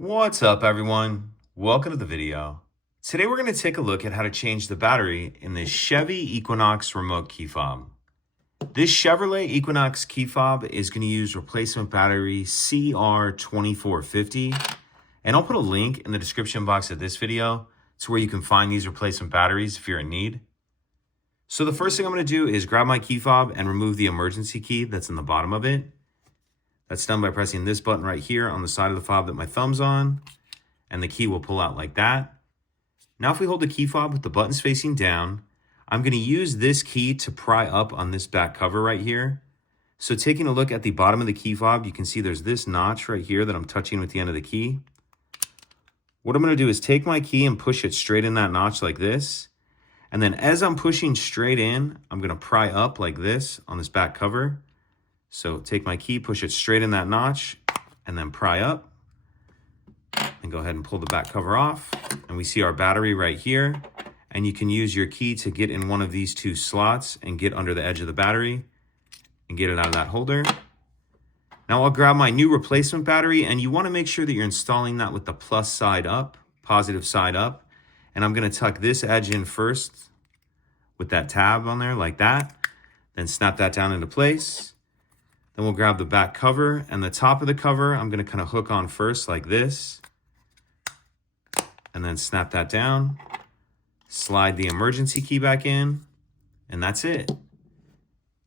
What's up, everyone? Welcome to the video. Today we're going to take a look at how to change the battery in this Chevy Equinox remote key fob. This Chevrolet Equinox key fob is going to use replacement battery CR2450, and I'll put a link in the description box of this video to where you can find these replacement batteries if you're in need. So the first thing I'm going to do is grab my key fob and remove the emergency key that's in the bottom of it. That's done by pressing this button right here on the side of the fob that my thumb's on, and the key will pull out like that. Now if we hold the key fob with the buttons facing down, I'm going to use this key to pry up on this back cover right here. So taking a look at the bottom of the key fob, you can see there's this notch right here that I'm touching with the end of the key. What I'm going to do is take my key and push it straight in that notch like this. And then as I'm pushing straight in, I'm going to pry up like this on this back cover. So take my key, push it straight in that notch, and then pry up. And go ahead and pull the back cover off. And we see our battery right here. And you can use your key to get in one of these two slots and get under the edge of the battery and get it out of that holder. Now I'll grab my new replacement battery, and you want to make sure that you're installing that with the plus side up, positive side up. And I'm going to tuck this edge in first with that tab on there like that. Then snap that down into place. Then we'll grab the back cover, and the top of the cover I'm going to kind of hook on first like this. And then snap that down. Slide the emergency key back in, and that's it.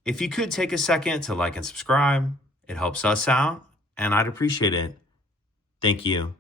If you could take a second to like and subscribe, it helps us out, and I'd appreciate it. Thank you.